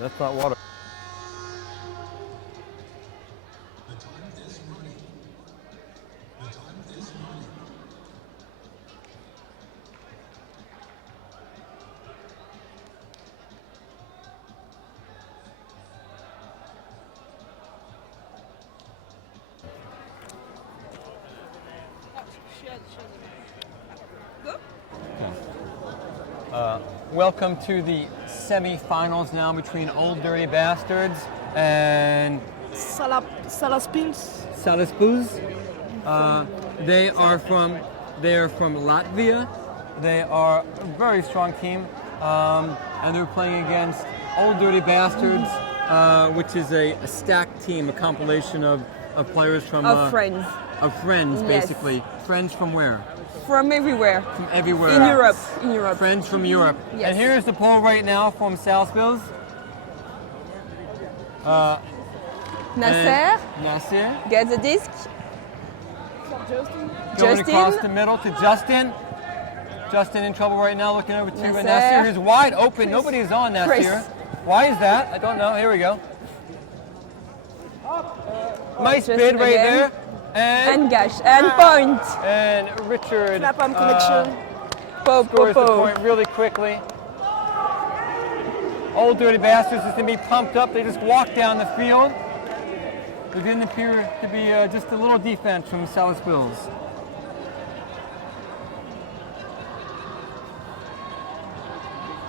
That's not water. Welcome to the semi-finals now between Old Dirty Bastards and Salaspils. Salaspils. They are from Latvia. They are a very strong team, and they're playing against Old Dirty Bastards, which is a stacked team, a compilation of players from friends. Of friends, Yes. basically. Friends from where? From everywhere. From everywhere. In Europe. In Europe. Friends from Europe. Yes. And here's the poll right now from Salaspils. Nasser gets the disc. Going across the middle to Justin. Justin in trouble right now, looking over to Nasser. Nasser, who's wide open. Nobody is on Nasser. Why is that? I don't know. Here we go. Nice bid right there. And Gash. And point. And Richard connection. scores the point really quickly. Old Dirty Bastards is going to be pumped up. They just walked down the field. There didn't appear to be just a little defense from Salaspils.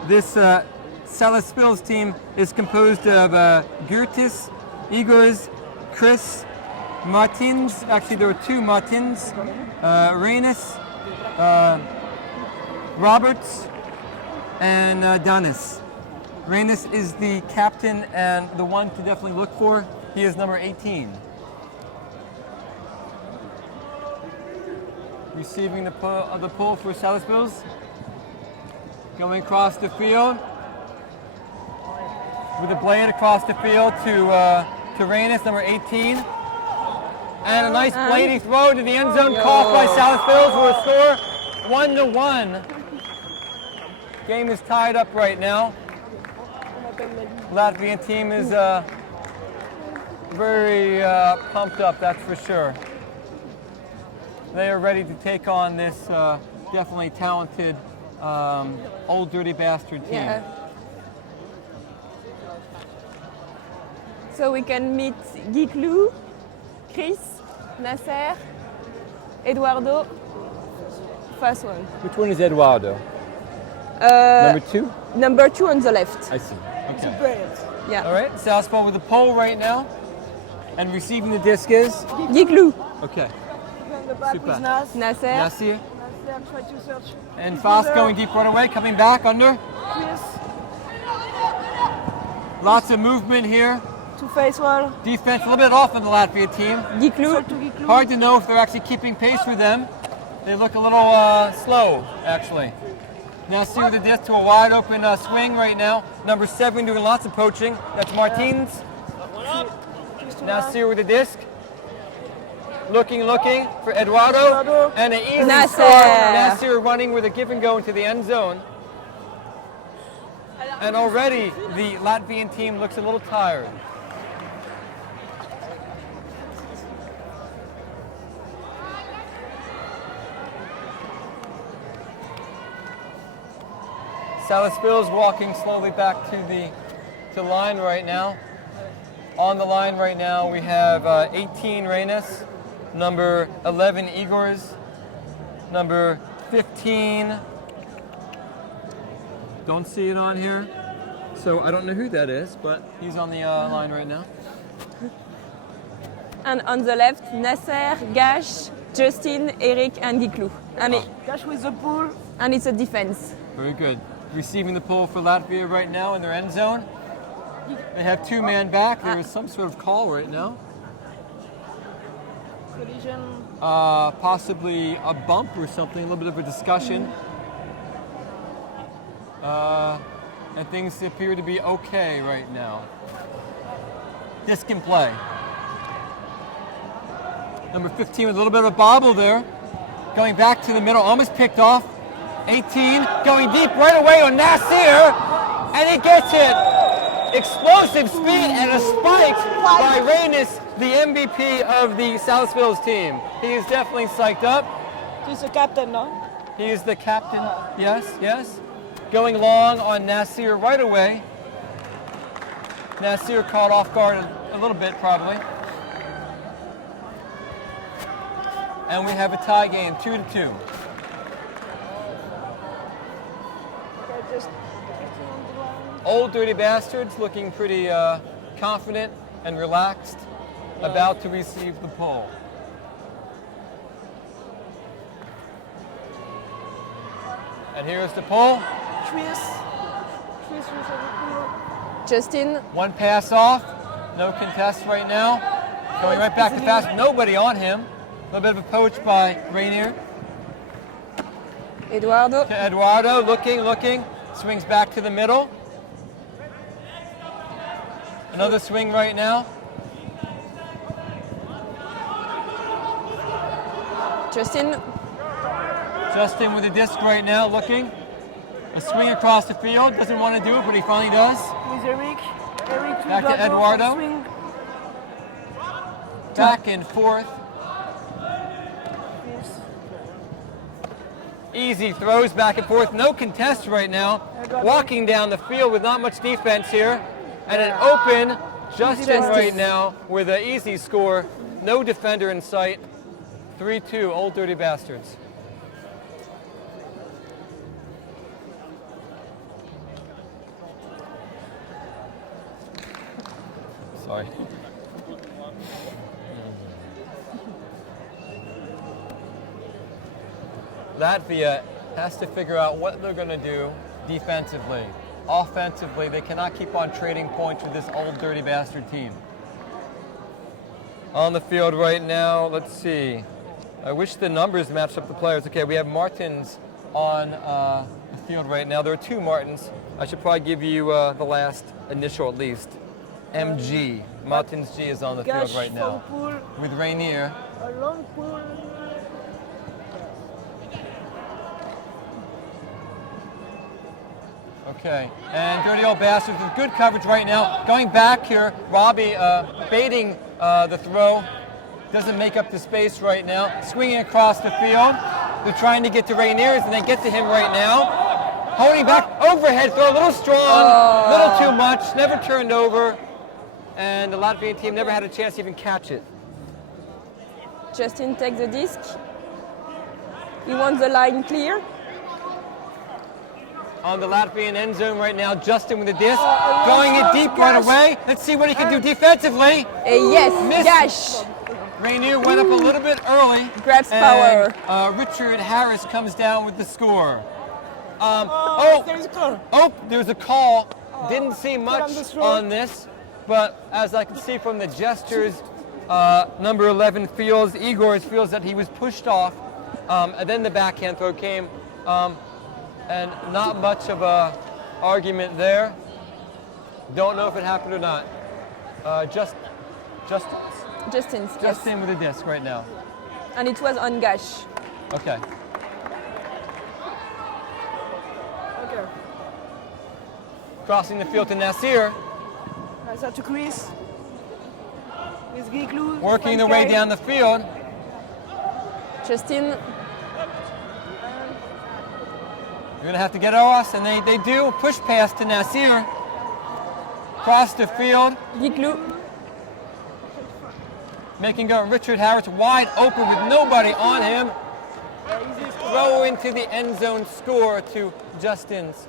This Salaspils team is composed of Gurtis, Igors, Chris, Martins. Actually, there were two Martins, Reynes, Roberts, and Danis. Reynes is the captain and the one to definitely look for. He is number 18. Receiving the pull for Salaspils. Going across the field with a blade across the field to Reynes, number 18. And a nice bladey throw to the end zone, caught by Salaspils for a score 1-1. Game is tied up right now. Latvian team is very pumped up, that's for sure. They are ready to take on this definitely talented Old Dirty Bastard team. Yeah. So we can meet Guiclou, Chris, Nasser, Eduardo. First one. Which one is Eduardo? Number 2? Number 2 on the left. I see. Okay. Brilliant. Yeah. All right, Southpaw with the pole right now. And receiving the disc is? Guiclou. Okay. On the back Super. with Nas. Nasser. Nasir. Try to search. And Fast going deep right away, coming back under. Chris. Lots of movement here. To face wall. Defense a little bit off on the Latvia team. Guiclou. To Guiclou. Hard to know if they're actually keeping pace with them. They look a little slow, actually. Nasir with the disc to a wide open swing right now. Number 7 doing lots of poaching. That's Martins. Nasir with the disc. Looking for Eduardo. And an easy Nasser. score. Nasir running with a give and go into the end zone. And already the Latvian team looks a little tired. Salaspils walking slowly back to line right now. On the line right now we have 18 Reynes, number 11 Igors, number 15. Don't see it on here, so I don't know who that is, but he's on the line right now. And on the left, Nasser, Gash, Justin, Eric, and Guiclou. Cash with the pull. And it's a defense. Very good. Receiving the pull for Latvia right now in their end zone. They have 2 man back. There is some sort of call right now. Collision. Possibly a bump or something, a little bit of a discussion. And things appear to be okay right now. This can play. Number 15 with a little bit of a bobble there. Going back to the middle, almost picked off. 18, going deep right away on Nasir, and he gets it. Explosive speed and a spike by Reynes, the MVP of the Salaspils team. He is definitely psyched up. He's the captain, no? He is the captain. Yes, yes. Going long on Nasir right away. Nasir caught off guard a little bit, probably. And we have a tie game, 2-2. Okay, just on the ground. Old Dirty Bastards looking pretty confident and relaxed, about to receive the pull. And here's the pull. Chris with the pull. Justin, One pass off, no contest right now. Going right back to pass, nobody on him. A little bit of a poach by Rainier. Eduardo, To Eduardo, looking, swings back to the middle. Another swing right now. Justin, Justin with a disc right now, looking. A swing across the field, doesn't want to do it, but he finally does. With Eric. Eric Back to Eduardo. Swing. Back and forth. Chris. Easy throws back and forth, no contest right now. Walking down the field with not much defense here. And an open Justin right now with an easy score. No defender in sight. 3-2, Old Dirty Bastards. Sorry. Latvia has to figure out what they're going to do defensively. Offensively, they cannot keep on trading points with this Old Dirty Bastard team. On the field right now, let's see. I wish the numbers matched up the players. Okay, we have Martins on the field right now. There are two Martins. I should probably give you the last initial at least. MG. Martins G is on the field Gash right now. for pull. With Rainier. A long pull. Okay, and Dirty Old Bastards with good coverage right now. Going back here, Robbie baiting the throw. Doesn't make up the space right now. Swinging across the field. They're trying to get to Rainiers and they get to him right now. Holding back, overhead throw, a little strong, a little too much, never turned over. And the Latvian team never had a chance to even catch it. Justin takes the disc. He wants the line clear. On the Latvian end zone right now, Justin with the disc. Going it deep right away. Let's see what he can do defensively. Yes, Missed. Gash Rainier went up a little bit early. grabs And, power. Richard Harris comes down with the score. There's a call. There's a call. Didn't see on much this road. on this, but as I can see from the gestures, number 11 Igor feels that he was pushed off, and then the backhand throw came, and not much of a argument there. Don't know if it happened or not. Justin's, yes. Justin with a disc right now. And it was on Gash. Okay. Okay. Crossing the field to Nasir, Nice out to Chris. With Giglou. working their way down the field. Justin, You're gonna have to get us, and they do. Push pass to Nasir. Cross the field, Giglou, making go Richard Harris wide open with nobody on him. Throw into the end zone, score to Justin's.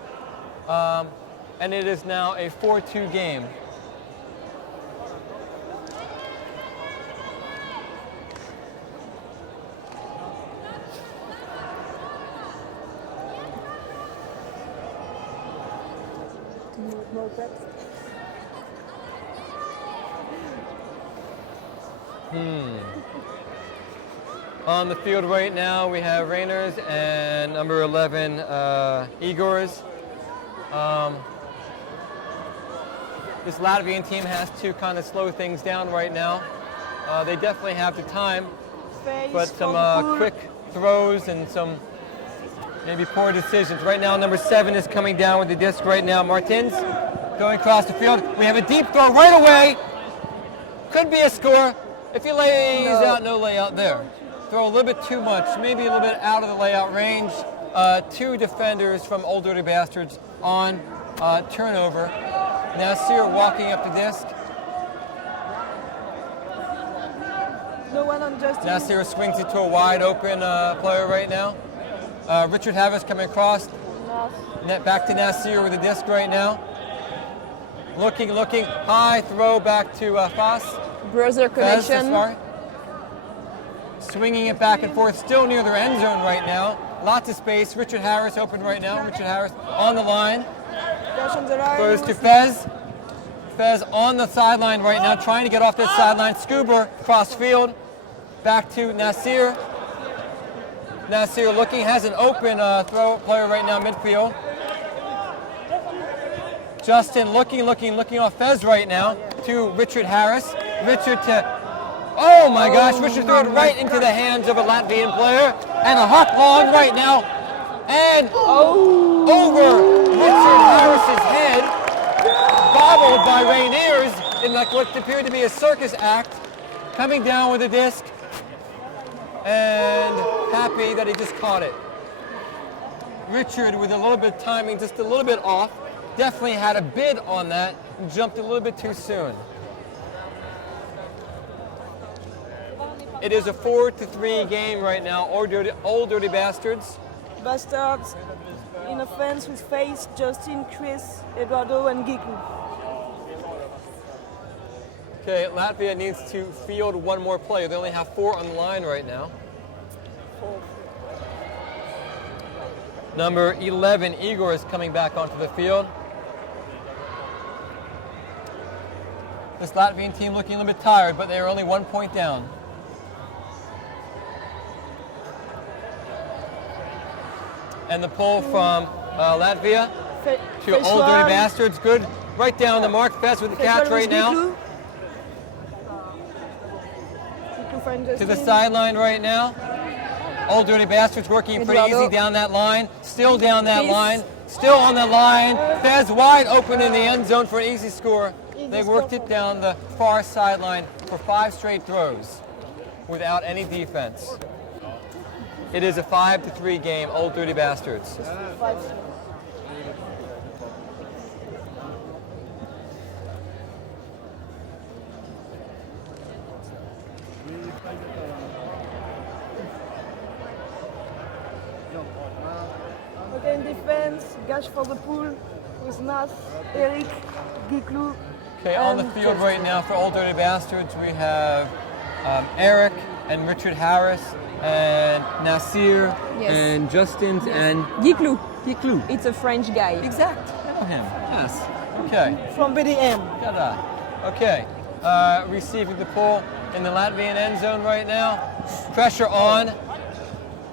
And it is now a 4-2 game. On the field right now, we have Rainers and number 11, Igors. This Latvian team has to kind of slow things down right now. They definitely have the time, Face but some for pull. quick throws and some Maybe poor decisions. Right now, number 7 is coming down with the disc right now. Martins going across the field. We have a deep throw right away. Could be a score. If he lays out, no layout there. Throw a little bit too much, maybe a little bit out of the layout range. 2 defenders from Old Dirty Bastards on turnover. Nasir walking up the disc. No one on Justin. Nasir swings it to a wide open player right now. Richard Harris coming across. Net back to Nasir with the disc right now. Looking. High throw back to Foss. Brother Fez, connection. that's right. Swinging it back and forth, still near their end zone right now. Lots of space. Richard Harris open right now. Richard Harris on the line. Josh on the line. Goes to Fez. Fez on the sideline right now, trying to get off that sideline. Scuba cross field. Back to Nasir. Nasir looking, has an open throw player right now, midfield. Justin looking off Fez right now to Richard Harris. Richard to, oh my gosh, Richard threw it right into the hands of a Latvian player. And a hawk long right now. And over Richard Harris's head, bobbled by Rainiers in like what appeared to be a circus act, coming down with a disc. And happy that he just caught it. Richard with a little bit of timing, just a little bit off. Definitely had a bid on that and jumped a little bit too soon. It is a 4-3 game right now. Old Dirty Bastards. Bastards in offense with Face, Justin, Chris, Eduardo, and Giku. Okay, Latvia needs to field one more player. They only have 4 on the line right now. Number 11, Igor, is coming back onto the field. This Latvian team looking a little bit tired, but they're only 1 point down. And the pull from Latvia to Old Dirty Bastards. Good. Right down the mark. Fez with the catch right now. To the sideline right now. Old Dirty Bastards working pretty easy down that line. Still down that line. Still on the line. Fez wide open in the end zone for an easy score. They worked it down the far sideline for 5 straight throws without any defense. It is a 5-3 game, Old Dirty Bastards. Okay, in defense, Gash for the pool with Nas, Eric, Giklu. Okay, on the field right now for Old Dirty Bastards, we have Eric and Richard Harris and Nasir and Justin and Giklu. Giklu. It's a French guy. Exact. I know him. Yes. Okay. From BDM. Tada. Okay. Receiving the pull in the Latvian end zone right now. Pressure on.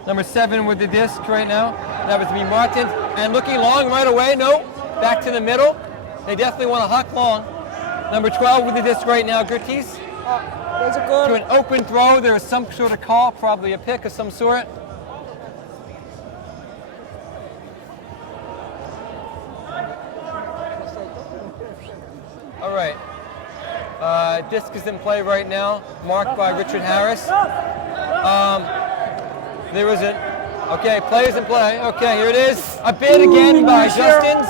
Number 7 with the disc right now. That was me, Martin. And looking long right away. No. Back to the middle. They definitely want to huck long. Number 12 with the disc right now, Gertis. There's a goal. To an open throw. There is some sort of call, probably a pick of some sort. All right. Disc is in play right now, marked by Richard Harris. There was okay, players in play. Okay, here it is. A bid again by Justins.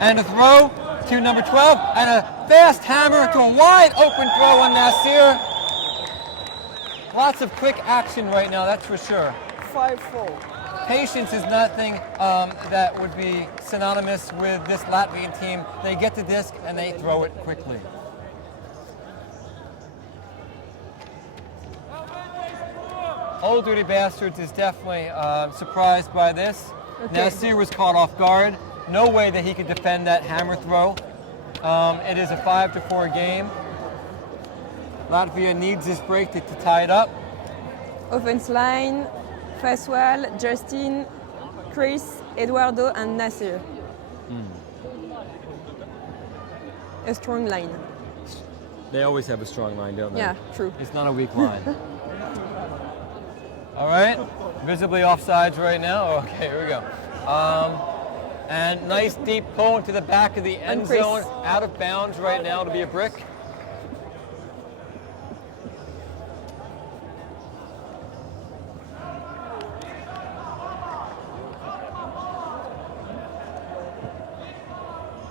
And a throw to number 12. And a fast hammer to a wide open throw on Nasir. Lots of quick action right now, that's for sure. 5-4. Patience is nothing that would be synonymous with this Latvian team. They get the disc and they throw it quickly. Old Dirty Bastards is definitely surprised by this. Okay. Nasir was caught off guard. No way that he could defend that hammer throw. It is a 5-4 game. Latvia needs this break to tie it up. Offense line, Faswell, Justin, Chris, Eduardo, and Nasir. A strong line. They always have a strong line, don't they? Yeah, true. It's not a weak line. All right, Visibly offsides right now. Okay, here we go. And nice deep pull into the back of the end zone. Out of bounds right now to be a brick.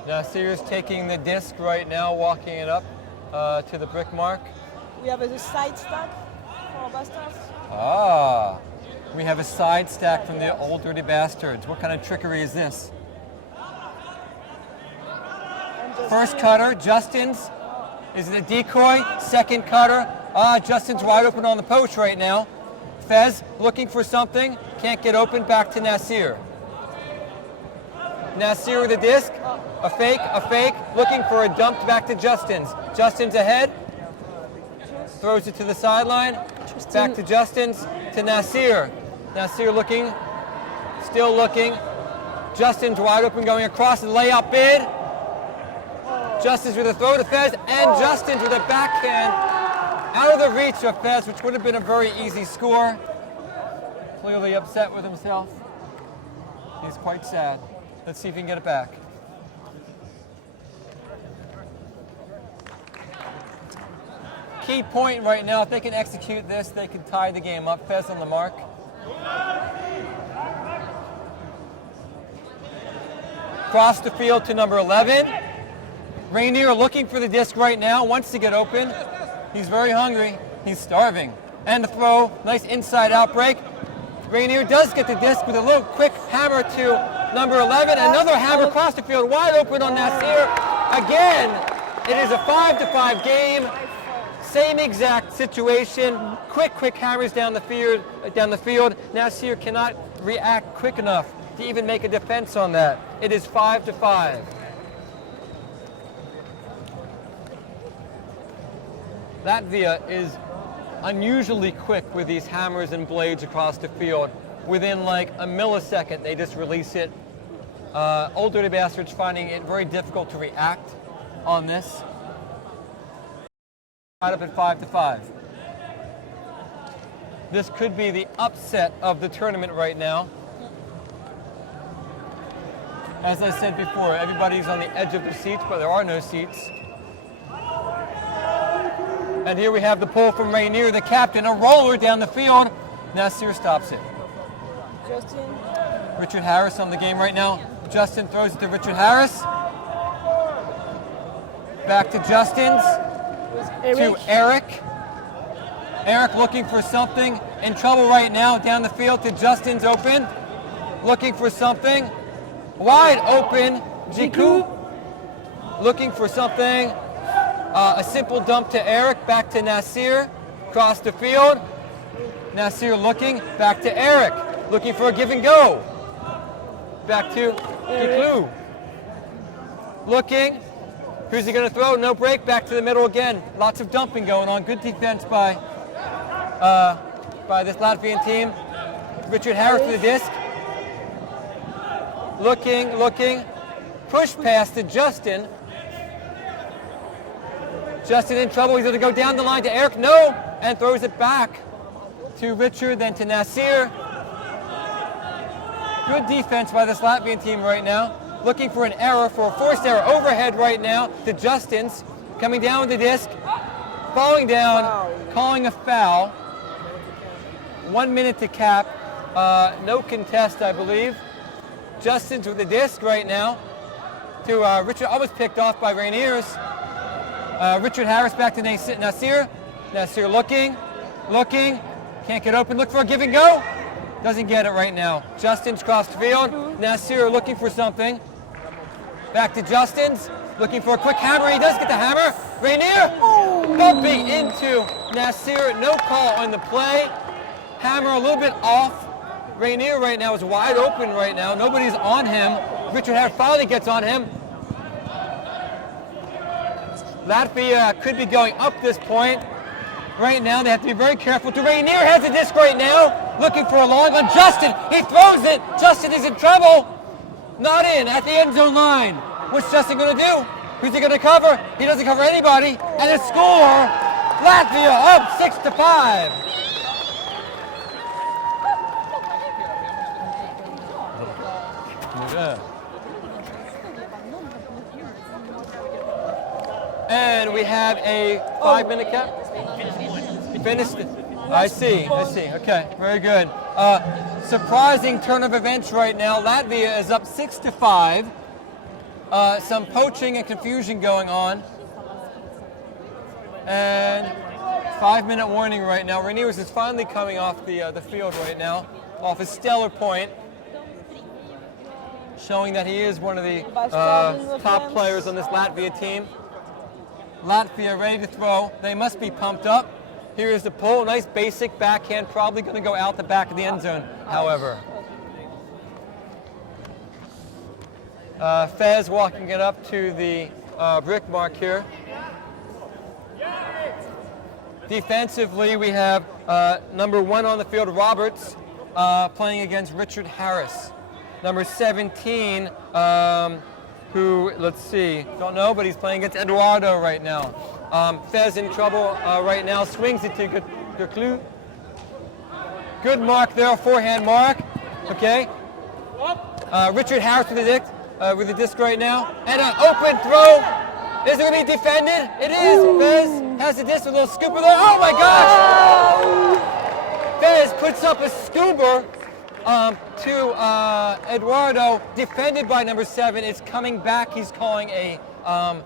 Nasir's taking the disc right now, walking it up to the brick mark. We have a side stack for bastards. Ah, we have a side stack from the Old Dirty Bastards. What kind of trickery is this? First cutter, Justin's. Is it a decoy? Second cutter. Ah, Justin's wide open on the post right now. Fez looking for something. Can't get open. Back to Nasir. Nasir with a disc. A fake. Looking for a dump back to Justin's. Justin's ahead. Throws it to the sideline. Back to Justin's. To Nasir. Nasir looking. Still looking. Justin's wide open going across the layup bid. Justin's with a throw to Fez, and Justin's with a backhand out of the reach of Fez, which would have been a very easy score. Clearly upset with himself. He's quite sad. Let's see if he can get it back. Key point right now, if they can execute this, they can tie the game up. Fez on the mark. Cross the field to number 11. Rainier looking for the disc right now, wants to get open. He's very hungry. He's starving. And the throw, nice inside out break. Rainier does get the disc with a little quick hammer to number 11. Another hammer across the field, wide open on Nasir. Again, it is a 5-5 game. Same exact situation. Quick hammers down the field. Nasir cannot react quick enough to even make a defense on that. It is 5-5. Latvia is unusually quick with these hammers and blades across the field. Within like a millisecond, they just release it. Old Dirty Bastards finding it very difficult to react on this. Right up at 5-5. This could be the upset of the tournament right now. As I said before, everybody's on the edge of their seats, but there are no seats. And here we have the pull from Rainier, the captain, a roller down the field. Nasir stops it. Justin. Richard Harris on the game right now. Justin throws it to Richard Harris. Back to Justin's. To Eric. Eric looking for something. In trouble right now. Down the field to Justin's open. Looking for something. Wide open. Jiku. Looking for something. A simple dump to Eric, back to Nasir, across the field. Nasir looking, back to Eric, looking for a give and go. Back to Kiklu. Looking, who's he going to throw? No break, back to the middle again. Lots of dumping going on. Good defense by this Latvian team. Richard Harris to the disc. Looking, push pass to Justin. Justin in trouble, he's going to go down the line to Eric, no, and throws it back to Richard, then to Nasir. Good defense by this Latvian team right now. Looking for an error, for a forced error. Overhead right now to Justin's, coming down with the disc, falling down, calling a foul. 1 minute to cap, no contest, I believe. Justin's with the disc right now to Richard, almost picked off by Rainier's. Richard Harris back to Nasir. Nasir looking, can't get open, look for a give and go. Doesn't get it right now. Justin's crossed the field. Nasir looking for something. Back to Justin's, looking for a quick hammer. He does get the hammer. Rainier bumping into Nasir. No call on the play. Hammer a little bit off. Rainier right now is wide open right now. Nobody's on him. Richard Harris finally gets on him. Latvia could be going up this point. Right now, they have to be very careful. Rainier has the disc right now, looking for a long one. Justin, he throws it. Justin is in trouble. Not in, at the end zone line. What's Justin going to do? Who's he going to cover? He doesn't cover anybody. And a score, Latvia up 6-5. Yeah. And we have a 5-minute cap. Finished. I see. Okay, very good. Surprising turn of events right now. Latvia is up 6-5. Some poaching and confusion going on. And 5-minute warning right now. Rainiers is finally coming off the field right now, off a stellar point, showing that he is one of the top players on this Latvia team. Latvia ready to throw. They must be pumped up. Here is the pull. Nice basic backhand. Probably going to go out the back of the end zone, however. Fez walking it up to the brick mark here. Defensively, we have number 1 on the field, Roberts, playing against Richard Harris. Number 17, who, let's see, don't know, but he's playing against Eduardo right now. Fez in trouble right now, swings it to Gaclou. Good mark there, forehand mark. Okay. Richard Harris with the disc right now, and an open throw. Is it going to be defended? It is. Fez has the disc with a little scooper there. Oh my gosh! Fez puts up a scooper to Eduardo, defended by number 7. It's coming back. He's calling a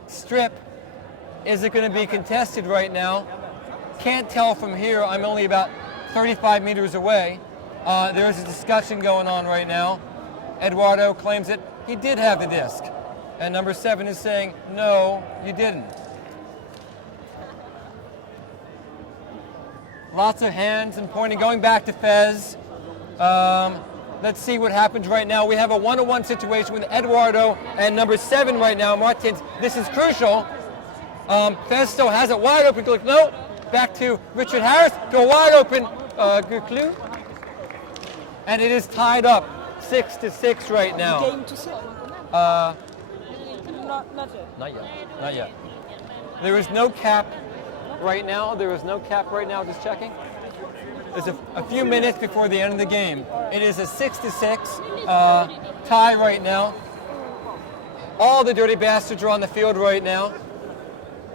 strip. Is it going to be contested right now? Can't tell from here. I'm only about 35 meters away. There's a discussion going on right now. Eduardo claims that he did have the disc. And number 7 is saying, no, you didn't. Lots of hands and pointing, going back to Fez. Let's see what happens right now. We have a 1-on-1 situation with Eduardo and number 7 right now, Martins. This is crucial. Fez still has it wide open. No, back to Richard Harris. Go wide open, Gaclou. And it is tied up 6-6 right now. Game to set. Not yet. There is no cap right now. Just checking. There's a few minutes before the end of the game. It is a 6-6 tie right now. All the dirty bastards are on the field right now.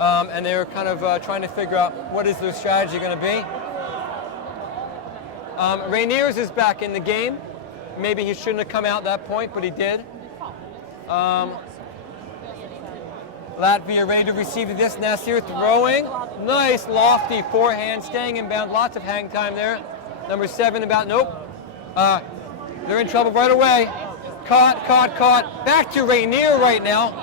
And they're kind of trying to figure out what is their strategy going to be. Rainiers is back in the game. Maybe he shouldn't have come out at that point, but he did. Latvia ready to receive the disc. Nasir throwing. Nice, lofty forehand, staying in bounds. Lots of hang time there. Number 7 about, nope. They're in trouble right away. Caught. Back to Rainier right now.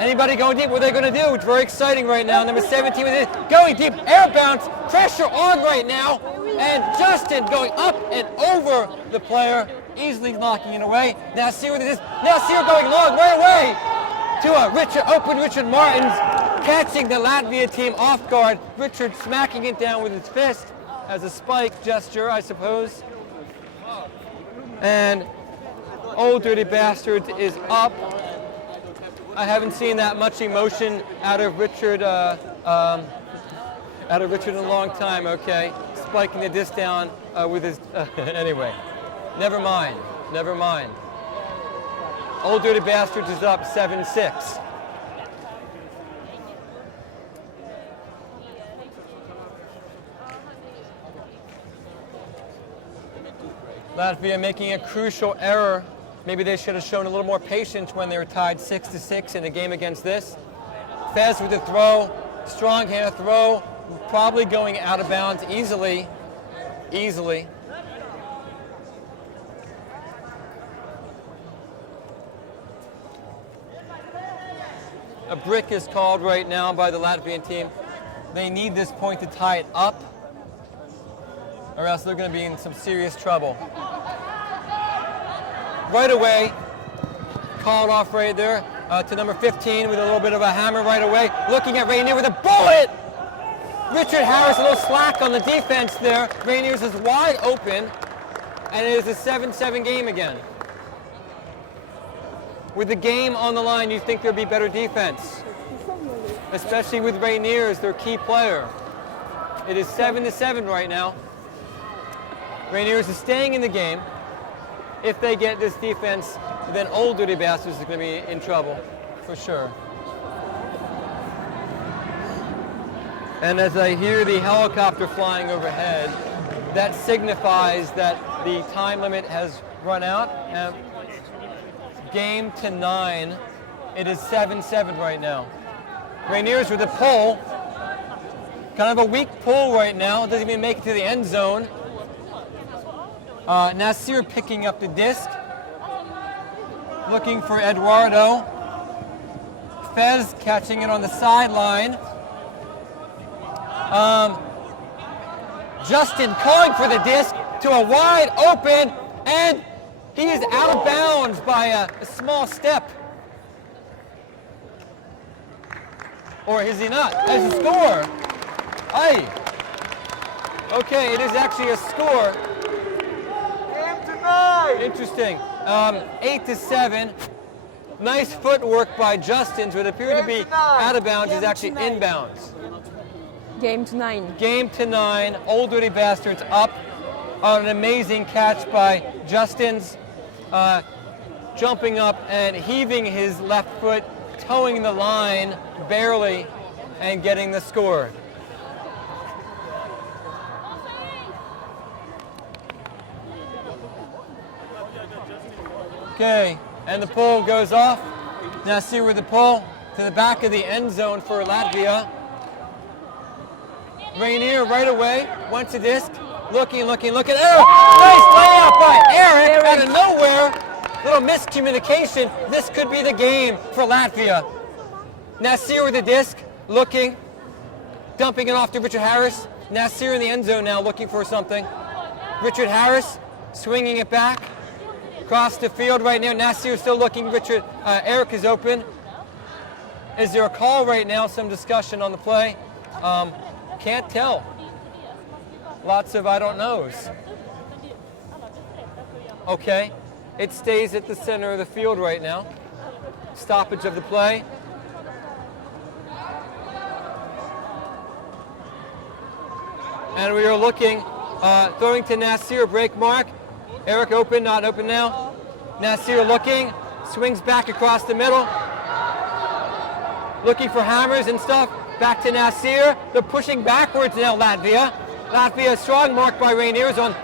Anybody going deep? What are they going to do? It's very exciting right now. Number 17 with it. Going deep. Air bounce. Pressure on right now. And Justin going up and over the player. Easily knocking it away. Nasir with it. Nasir going long right away to a Richard Martins, catching the Latvia team off guard. Richard smacking it down with his fist as a spike gesture, I suppose. And Old Dirty Bastards is up. I haven't seen that much emotion out of Richard in a long time. Okay, spiking the disc down with his. Anyway, never mind. Old Dirty Bastards is up 7-6. Latvia making a crucial error. Maybe they should have shown a little more patience when they were tied 6-6 in a game against this. Fez with the throw, strong hand throw, probably going out of bounds easily. A brick is called right now by the Latvian team. They need this point to tie it up, or else they're going to be in some serious trouble. Right away, called off right there to number 15 with a little bit of a hammer right away. Looking at Rainier with a bullet! Richard Harris a little slack on the defense there. Rainier's is wide open, and it is a 7-7 game again. With the game on the line, you think there'd be better defense, especially with Rainier as their key player. It is 7-7 right now. Rainier is staying in the game. if they get this defense, then Old Dirty Bastards is going to be in trouble, for sure. And as I hear the helicopter flying overhead, that signifies that the time limit has run out. Game to 9. It is 7-7 right now. Rainiers with a pull. Kind of a weak pull right now. Doesn't even make it to the end zone. Nasir picking up the disc. Looking for Eduardo. Fez catching it on the sideline. Justin calling for the disc to a wide open, and he is out of bounds by a small step. Or is he not? As a score. Aye. Okay, it is actually a score. Game to 9. Interesting. 8-7. Nice footwork by Justin, so it appeared to be out of bounds. It's actually inbounds. Game to 9. Game to 9. Old Dirty Bastards up on an amazing catch by Justin's, jumping up and heaving his left foot, towing the line barely, and getting the score. Okay, and the pull goes off. Nasir with the pull to the back of the end zone for Latvia. Rainier right away, wants a disc, looking. Oh, nice layup by Eric out of nowhere. Little miscommunication. This could be the game for Latvia. Nasir with the disc, looking, dumping it off to Richard Harris. Nasir in the end zone now, looking for something. Richard Harris swinging it back across the field right now. Nasir still looking. Eric is open. Is there a call right now? Some discussion on the play. Can't tell. Lots of I don't knows. Okay, it stays at the center of the field right now. Stoppage of the play. And we are looking, throwing to Nasir, break mark. Eric open, not open now. Nasir looking, swings back across the middle. Looking for hammers and stuff. Back to Nasir. They're pushing backwards now, Latvia. Latvia strong mark by Rainiers on.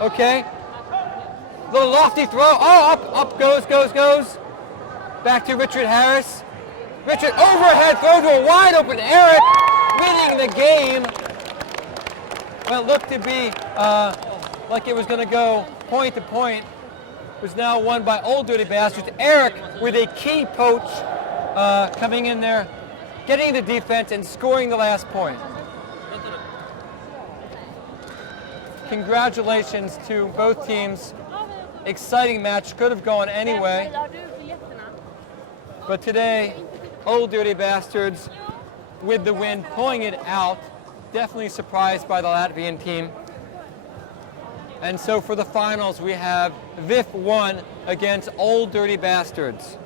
Okay. Little lofty throw. Oh, up goes. Back to Richard Harris. Richard overhead throw to a wide open Eric, winning the game. Well, it looked to be like it was going to go point to point. It was now won by Old Dirty Bastards. Eric with a key poach coming in there, getting the defense and scoring the last point. Congratulations to both teams. Exciting match, could have gone anyway. But today, Old Dirty Bastards with the win, pulling it out. Definitely surprised by the Latvian team. And so for the finals, we have VIF 1 against Old Dirty Bastards.